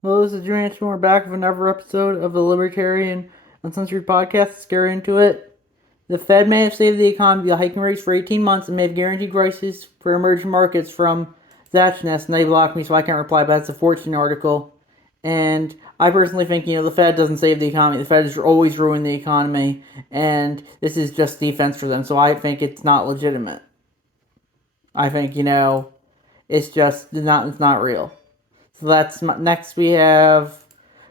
Hello, this is Drew Anderson. We're back with another episode of the Libertarian Uncensored podcast. Let's get right into it. The Fed may have saved the economy by hiking rates for 18 months and may have guaranteed prices for emerging markets from Zachness, and they blocked me, so I can't reply, but that's a Fortune article. And I personally think, the Fed doesn't save the economy. The Fed has always ruined the economy, and this is just defense for them, so I think it's not legitimate. I think, it's not real. So that's next. We have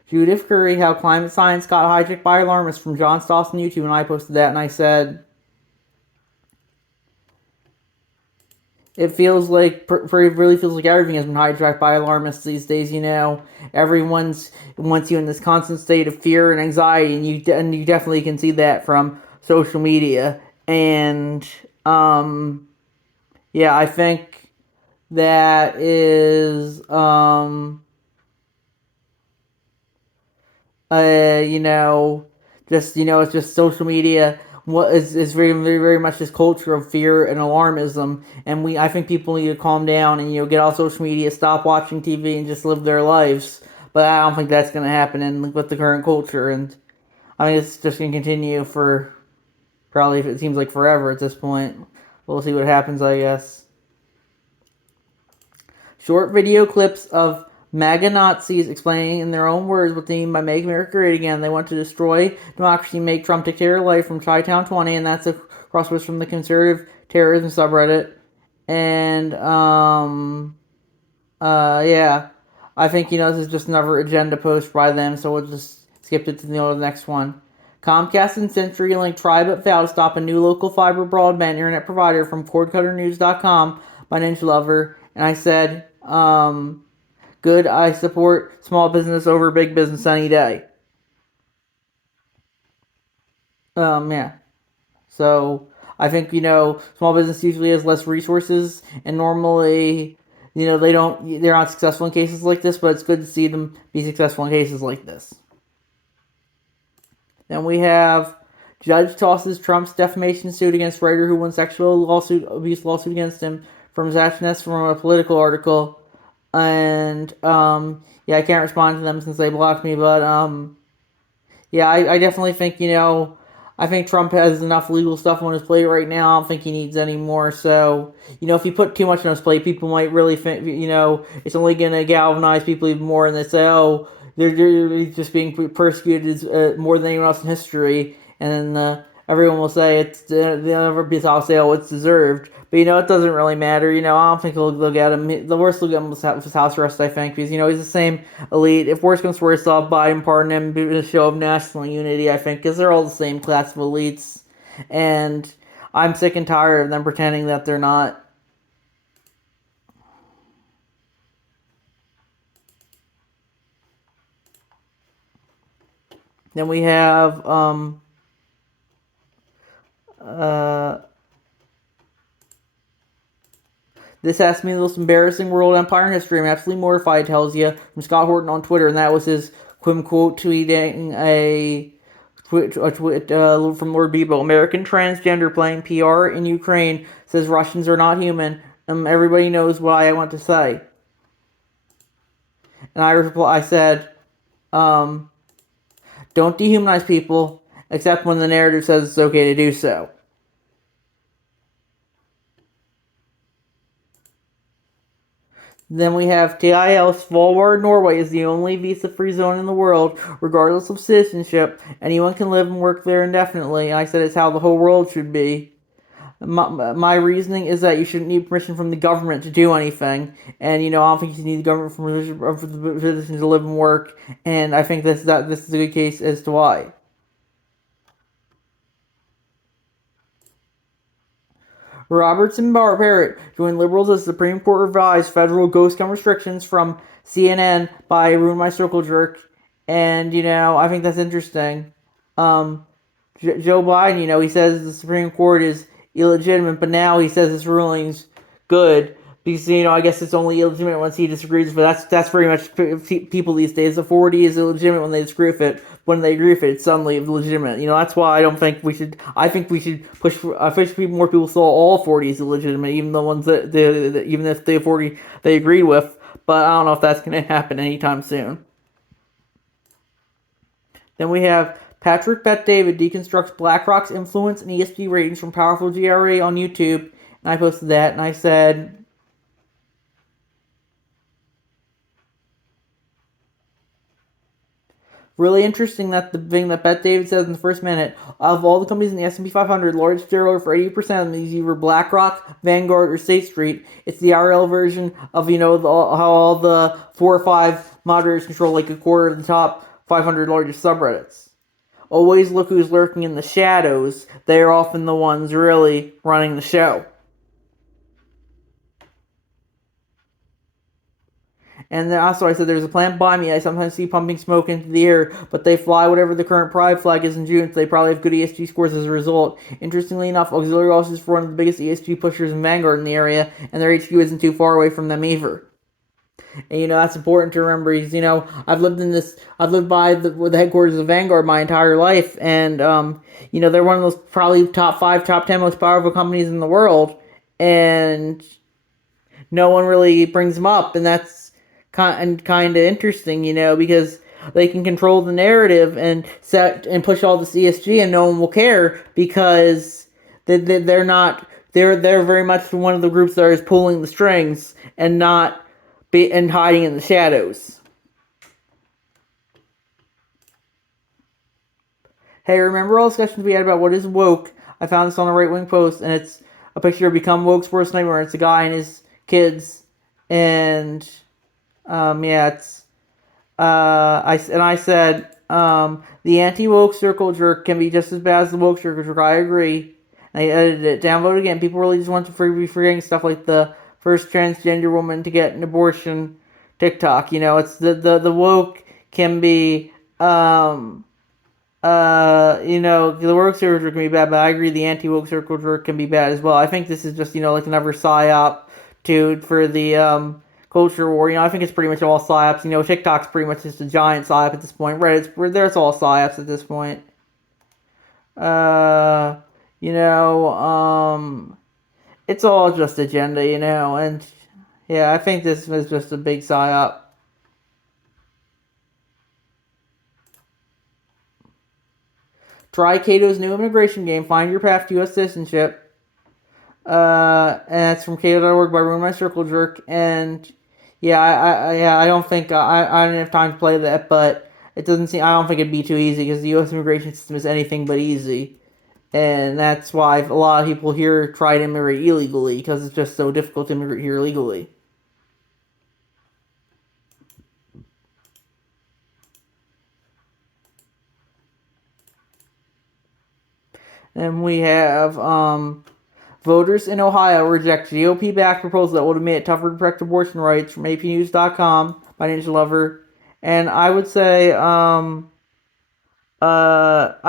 Judith Curry, how climate science got hijacked by alarmists from John Stoss on YouTube, and I posted that, and I said it feels like it really feels like everything has been hijacked by alarmists these days. Everyone's wants you in this constant state of fear and anxiety, and you definitely can see that from social media. And yeah, I think that is uh, you know, it's just social media. What is very, very, very much this culture of fear and alarmism, and I think people need to calm down and get off social media, stop watching TV, and just live their lives. But I don't think that's gonna happen with the current culture, and I mean it's just gonna continue for probably, if it seems like forever at this point. We'll see what happens, I guess. Short video clips of MAGA Nazis explaining in their own words what they mean by Make America Great Again. They want to destroy democracy, make Trump dictator life from Chi-Town 20, and that's a crosswords from the conservative terrorism subreddit. And, yeah. I think, this is just another agenda post by them, so we'll just skip it to the next one. Comcast and CenturyLink try but fail to stop a new local fiber broadband internet provider from cordcutternews.com by Ninja Lover. And I said, good, I support small business over big business any day. Yeah. So I think, small business usually has less resources, and normally, they're not successful in cases like this, but it's good to see them be successful in cases like this. Then we have judge tosses Trump's defamation suit against writer who won sexual abuse lawsuit against him from Zachness from a political article. And yeah, I can't respond to them since they blocked me, but yeah, I definitely think, I think Trump has enough legal stuff on his plate right now. I don't think he needs any more. So, if you put too much on his plate, people might really think, it's only going to galvanize people even more, and they say, oh, they're just being persecuted more than anyone else in history. And then everyone will say I'll say, oh, it's deserved. But it doesn't really matter. I don't think they'll get him. The worst they'll get him was house arrest, I think, because he's the same elite. If worse comes to worse, I'll Biden pardon him in a show of national unity, I think, because they're all the same class of elites, and I'm sick and tired of them pretending that they're not. Then we have uh this has to be the most embarrassing world empire in history. I'm absolutely mortified, tells you, from Scott Horton on Twitter, and that was his quote tweeting a tweet from Lord Bebo. American transgender playing PR in Ukraine says Russians are not human. Everybody knows what I want to say. And I said, don't dehumanize people, except when the narrative says it's okay to do so. Then we have TIL. Svalbard, Norway is the only visa-free zone in the world, regardless of citizenship. Anyone can live and work there indefinitely. And I said it's how the whole world should be. My reasoning is that you shouldn't need permission from the government to do anything, and I don't think you need the government permission for the citizens to live and work. And I think this is a good case as to why. Robertson Barrett joined Liberals as the Supreme Court revised federal ghost gun restrictions from CNN by Ruin My Circle Jerk. And, I think that's interesting. Joe Biden, he says the Supreme Court is illegitimate, but now he says this ruling's good because I guess it's only illegitimate once he disagrees. But that's pretty much people these days. The 40 is illegitimate when they disagree with it. When they agree with it, it's suddenly legitimate. That's why I don't think we should. I think we should push more people saw all 40s illegitimate, even the ones even if the 40 they agreed with. But I don't know if that's going to happen anytime soon. Then we have Patrick Bet David deconstructs BlackRock's influence and ESG ratings from powerful GRA on YouTube. And I posted that and I said, really interesting that the thing that Bet David says in the first minute, of all the companies in the S&P 500, large shareholder for 80% of them is either BlackRock, Vanguard, or State Street. It's the RL version of, how all the 4 or 5 moderators control like a quarter of the top 500 largest subreddits. Always look who's lurking in the shadows. They're often the ones really running the show. And then also I said there's a plant by me I sometimes see pumping smoke into the air, but they fly whatever the current pride flag is in June, so they probably have good ESG scores as a result. Interestingly enough, auxiliary officers for one of the biggest ESG pushers in Vanguard in the area, and their HQ isn't too far away from them either. And that's important to remember. I've lived by the headquarters of Vanguard my entire life, and they're one of those probably top 5, top 10 most powerful companies in the world, and no one really brings them up, and that's kind of interesting, because they can control the narrative and set and push all this ESG, and no one will care because they're not they're very much one of the groups that is pulling the strings and not and hiding in the shadows. Hey, remember all the discussions we had about what is woke? I found this on a right-wing post, and it's a picture of Become Woke's worst nightmare. It's a guy and his kids, and it's I said the anti-woke circle jerk can be just as bad as the woke circle jerk. I agree. And I edited it. Downvote again. People really just want to be forgetting stuff like the first transgender woman to get an abortion TikTok. It's the woke can be the woke circle jerk can be bad, but I agree the anti-woke circle jerk can be bad as well. I think this is just like another psyop for the culture war. I think it's pretty much all psyops. TikTok's pretty much just a giant psyop at this point. There's all psyops at this point. It's all just agenda, and yeah, I think this was just a big psyop. Try Cato's new immigration game, Find Your Path to U.S. Citizenship. And it's from Cato.org by Ruin My Circle Jerk. And yeah, I don't think I don't have time to play that, but it doesn't seem. I don't think it'd be too easy because the U.S. immigration system is anything but easy, and that's why a lot of people here try to immigrate illegally because it's just so difficult to immigrate here legally. And we have voters in Ohio reject GOP-backed proposal that would have made it tougher to protect abortion rights from APnews.com by Ninja Lover. And I would say, I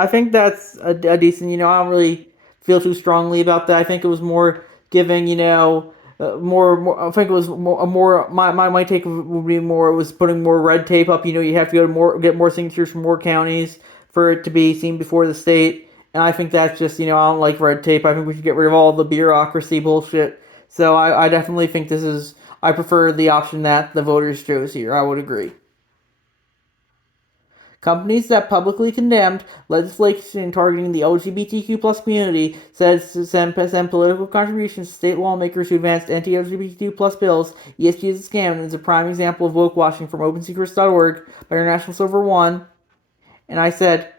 think that's a decent, I don't really feel too strongly about that. I think it was more giving, more, I think it was more my take would be more, it was putting more red tape up. You have to get more signatures from more counties for it to be seen before the state. And I think that's just, I don't like red tape. I think we should get rid of all the bureaucracy bullshit. So I definitely think I prefer the option that the voters chose here. I would agree. Companies that publicly condemned legislation targeting the LGBTQ plus community said to send political contributions to state lawmakers who advanced anti-LGBTQ plus bills. ESG is a scam and is a prime example of woke washing from OpenSecrets.org by International Silver One. And I said,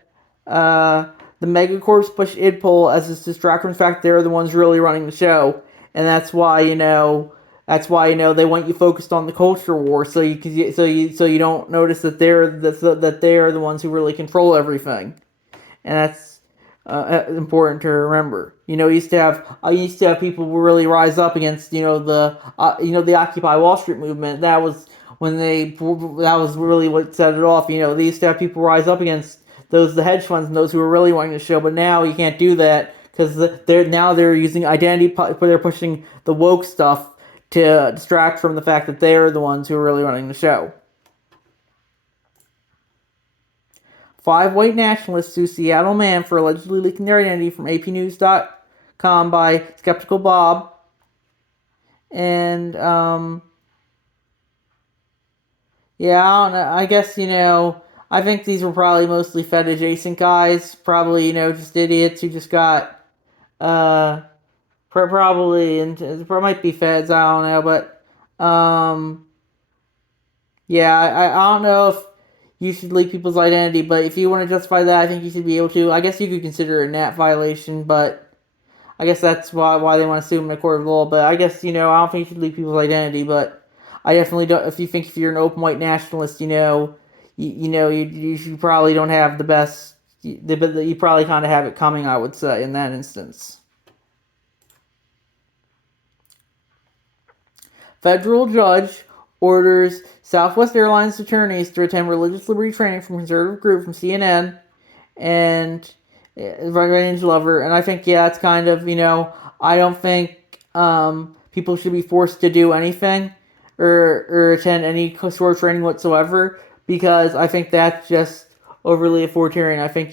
the megacorps push id poll as a distraction from the fact they're the ones really running the show, and that's why they want you focused on the culture war, so you don't notice that they are the ones who really control everything, and that's important to remember. I used to have people who really rise up against the Occupy Wall Street movement. That was really what set it off. They used to have people rise up against the hedge funds and those who are really wanting the show, but now you can't do that because they're using identity. They're pushing the woke stuff to distract from the fact that they're the ones who are really running the show. 5 white nationalists sue Seattle man for allegedly leaking their identity from APnews.com by Skeptical Bob. And yeah, I don't know. I guess I think these were probably mostly Fed adjacent guys, probably, just idiots who just got, uh, probably, and it might be Feds, I don't know, but, yeah, I don't know if you should leak people's identity, but if you want to justify that, I think you should be able to. I guess you could consider it a NAT violation, but I guess that's why they want to sue him in a court of law. But I guess, I don't think you should leak people's identity, but I definitely don't. If you're an open white nationalist, you probably don't have the best. You probably kind of have it coming, I would say, in that instance. Federal judge orders Southwest Airlines attorneys to attend religious liberty training from conservative group from CNN and Range Lover. And I think, yeah, it's kind of, I don't think people should be forced to do anything or attend any sort of training whatsoever, because I think that's just overly authoritarian. I think,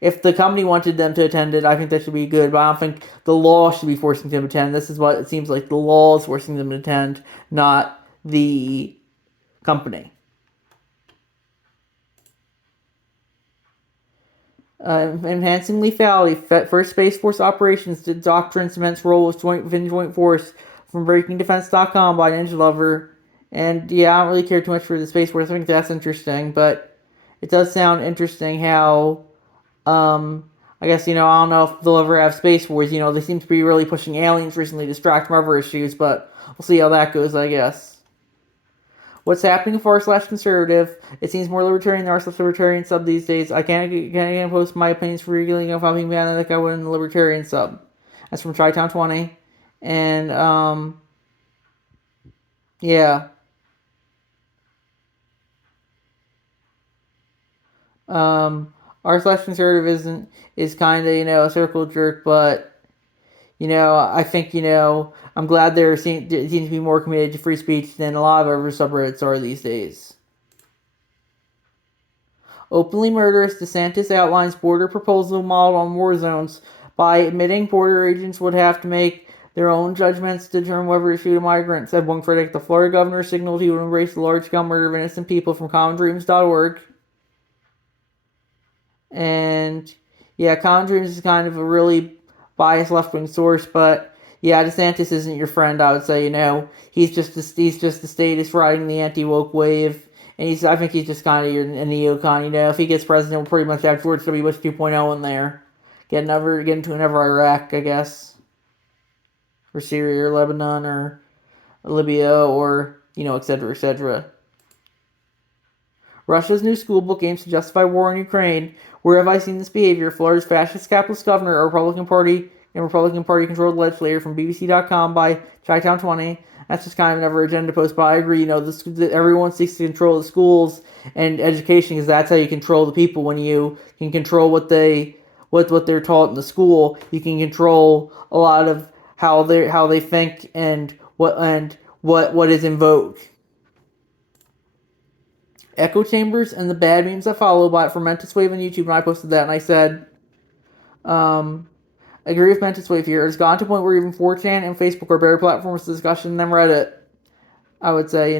if the company wanted them to attend it, I think that should be good, but I don't think the law should be forcing them to attend. This is what it seems like. The law is forcing them to attend, not the company. Enhancing lethality. First Space Force operations. The doctrine cements role within joint force. From BreakingDefense.com by Ninja Lover. And yeah, I don't really care too much for the Space Force. I think that's interesting, but it does sound interesting how, I guess, I don't know if they'll ever have Space Wars. They seem to be really pushing aliens recently to distract from other issues, but we'll see how that goes, I guess. What's happening far/conservative? It seems more libertarian than r/libertarian sub these days. I can't post my opinions for revealing of how being bad like I would in the libertarian sub. That's from Chi-Town20. And, yeah. R/conservative is kind of, a circle jerk, but, I think, I'm glad they seem to be more committed to free speech than a lot of other subreddits are these days. Openly murderous, DeSantis outlines border proposal model on war zones by admitting border agents would have to make their own judgments to determine whether to shoot a migrant, said one critic. The Florida governor signaled he would embrace the large-scale murder of innocent people from commondreams.org. And, yeah, Common Dreams is kind of a really biased left-wing source, but yeah, DeSantis isn't your friend, I would say, He's just the statist riding the anti-woke wave, and I think he's just kind of a neocon, If he gets president, we'll pretty much have George W. Bush 2.0 in there. Get into another Iraq, I guess. Or Syria, or Lebanon, or Libya, or, etc., etc. Russia's new school book aims to justify war in Ukraine. Where have I seen this behavior? Florida's fascist capitalist governor, a Republican Party controlled legislator from BBC.com by Chi-Town20. That's just kind of another agenda post, but I agree, everyone seeks to control the schools and education, because that's how you control the people. When you can control what they're taught in the school, you can control a lot of how they think and what is in vogue. Echo chambers and the bad memes that follow by Fermentus Wave on YouTube, and I posted that, and I said, I agree with Mentis Wave here. It's gotten to a point where even 4chan and Facebook are better platforms for discussion than Reddit, I would say,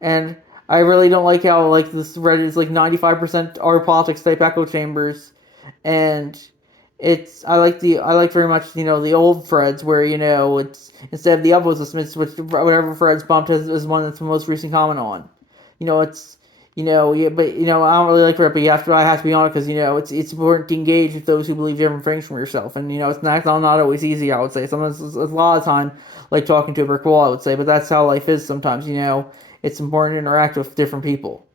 And I really don't like how, this Reddit is, 95% our politics type echo chambers. And I like very much, the old threads where, it's, instead of the upvotes, it's whatever threads bumped as one that's the most recent comment on. It's, yeah, but, I don't really like Reddit, but I have to be honest, because, it's important to engage with those who believe different things from yourself, and, it's not always easy, I would say. Sometimes, it's a lot of time, like talking to a brick wall, I would say, but that's how life is sometimes, it's important to interact with different people.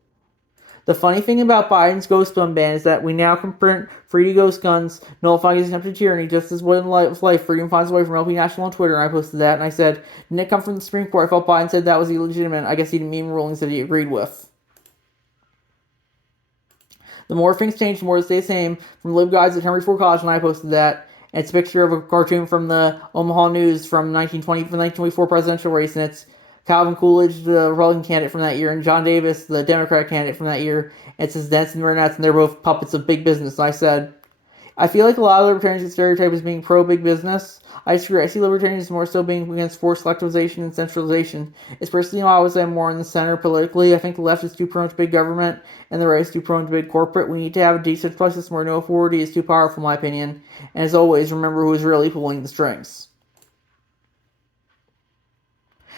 The funny thing about Biden's ghost gun ban is that we now can print free to ghost guns, nullifying his attempted tyranny, just as with life, freedom finds a way from LP National on Twitter, and I posted that, and I said, didn't it come from the Supreme Court? I felt Biden said that was illegitimate. I guess he didn't mean rulings that he agreed with. The more things change, the more they stay the same. From Live Guides at Henry Ford College, and I posted that. And it's a picture of a cartoon from the Omaha News from 1924 presidential race, and it's Calvin Coolidge, the Republican candidate from that year, and John Davis, the Democratic candidate from that year. And it says Denson and Burnett, and they're both puppets of big business. And I said, I feel like a lot of libertarians get stereotyped as being pro big business. I disagree. I see libertarians more so being against forced collectivization and centralization. It's personally why I would say I'm more in the center politically. I think the left is too prone to big government and the right is too prone to big corporate. We need to have a decentralized system where no authority is too powerful, in my opinion. And as always, remember who is really pulling the strings.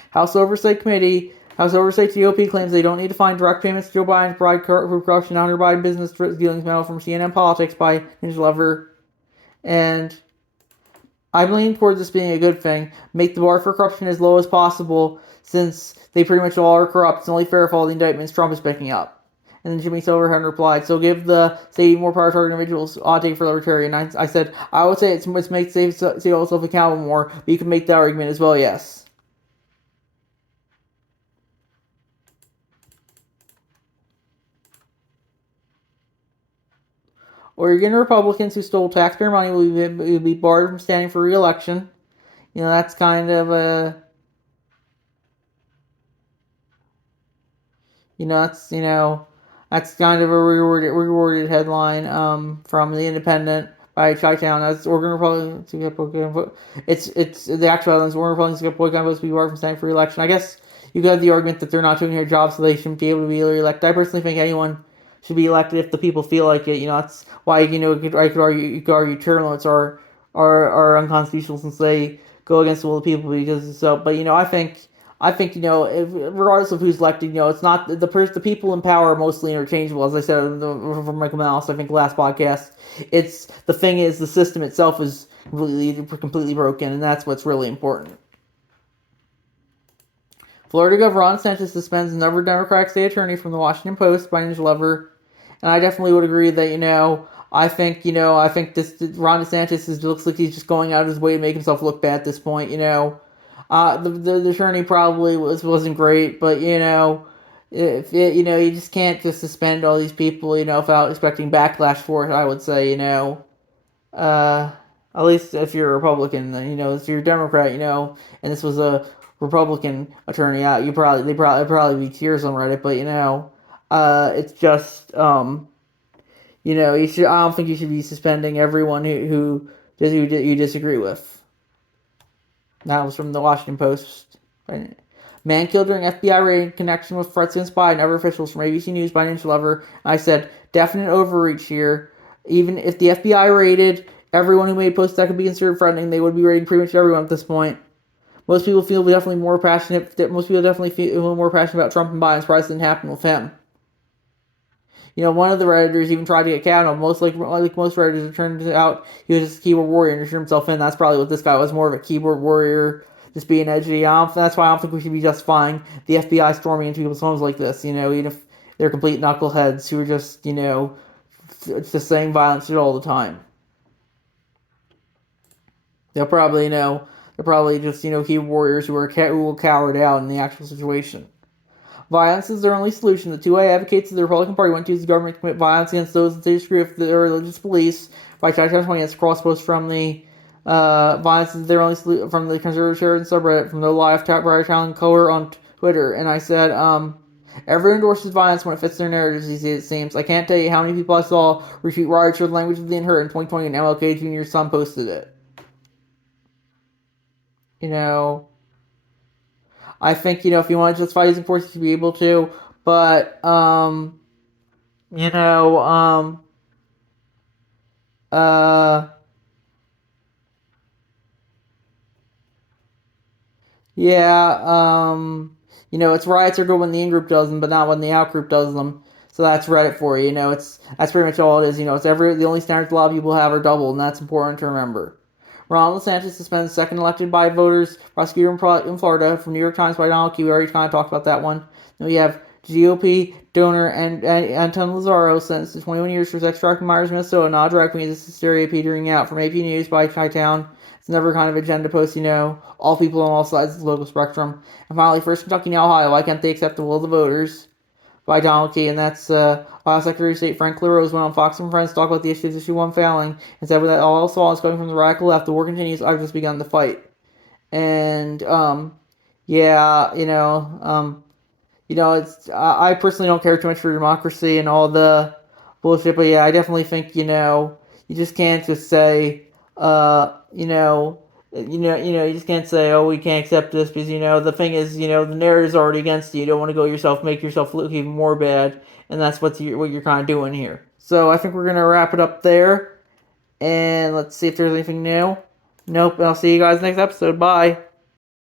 House Oversight GOP claims they don't need to find direct payments to Joe Biden to provide corruption under Biden business dealings memo from CNN Politics by Ninja Lover. And I'm leaning towards this being a good thing. Make the bar for corruption as low as possible, since they pretty much all are corrupt. It's only fair if all the indictments Trump is picking up. And then Jimmy Silverhand replied, so give the state more power to target individuals. Odd take for libertarian. I said, I would say it's make state yourself accountable more, but you can make that argument as well, yes. Oregon Republicans who stole taxpayer money will be barred from standing for re-election. That's kind of a... that's kind of a rewarded headline from the Independent by Chi-Town. That's Oregon Republicans to get boycott. It's the actual headlines. Oregon Republicans to get boycott votes to be barred from standing for re-election. I guess you got the argument that they're not doing their job, so they shouldn't be able to be re-elected. I personally think anyone should be elected if the people feel like it. That's why I could argue term limits are unconstitutional since they go against the will of the people. Because so, but I think regardless of who's elected, it's not the people in power are mostly interchangeable. As I said from Michael Malice, I think last podcast, it's the thing is the system itself is completely broken, and that's what's really important. Florida Governor Ron DeSantis suspends another Democratic state attorney from the Washington Post by Ninja Lover, and I definitely would agree that I think this Ron DeSantis looks like he's just going out of his way to make himself look bad at this point. The attorney probably wasn't great, but if you just can't just suspend all these people without expecting backlash for it. I would say at least if you're a Republican, if you're a Democrat, and this was a Republican attorney, they'd probably be tears on Reddit, but it's just you should. I don't think you should be suspending everyone who you disagree with. That was from the Washington Post. Right? Man killed during FBI raid in connection with threats against Biden. Other officials from ABC News by Ninja Lover. I said, definite overreach here. Even if the FBI raided everyone who made posts that could be considered threatening, they would be raiding pretty much everyone at this point. Most people definitely more passionate about Trump and Biden. Surprised it didn't happen with him. One of the Redditors even tried to get Kavanaugh. Most Redditors, it turned out he was just a keyboard warrior and turned himself in. That's probably what this guy was, more of a keyboard warrior, just being edgy. That's why I don't think we should be justifying the FBI storming into people's homes like this. Even if they're complete knuckleheads who are just just saying violent shit all the time. They're probably just keyboard warriors who will cower down in the actual situation. Violence is their only solution. The two advocates of the Republican Party want to use the government to commit violence against those that they disagree with their religious beliefs. By Chi-Town 20, it's a cross post from the violence is their only solution from the conservative shared subreddit from the live Briartown color on Twitter. And I said, everyone endorses violence when it fits their narratives these days, it seems. I can't tell you how many people I saw retweet riots or the language of the unheard in 2020 and MLK Jr.'s son posted it. I think, if you want to justify using force, you should be able to, but, it's riots are good when the in-group does them, but not when the out-group does them. So that's Reddit for you, that's pretty much all it is, it's the only standards a lot of people have are double, and that's important to remember. Ron DeSantis suspends second elected by voters prosecutor in Florida from New York Times by Donald Q. We already kind of talked about that one. Then we have GOP donor and Anton Lazaro sentenced to 21 years for sex trafficking in Myers, Minnesota. Not directly this hysteria petering out from AP News by Chi-Town. It's another kind of agenda post, all people on all sides of the political spectrum. And finally, first Kentucky, now Ohio. Why can't they accept the will of the voters? By Donald Key, and that's Ohio Secretary of State Frank LaRose went on Fox and Friends to talk about the issues issue one failing, and said that all else is coming from the radical left. The war continues. I've just begun the fight, and it's I personally don't care too much for democracy and all the bullshit, but I definitely think you You just can't just say, you just can't say, oh, we can't accept this because the thing is, the narrative's already against you. You don't want to go yourself, make yourself look even more bad, and that's what you're kind of doing here. So I think we're gonna wrap it up there, and let's see if there's anything new. Nope. I'll see you guys next episode. Bye.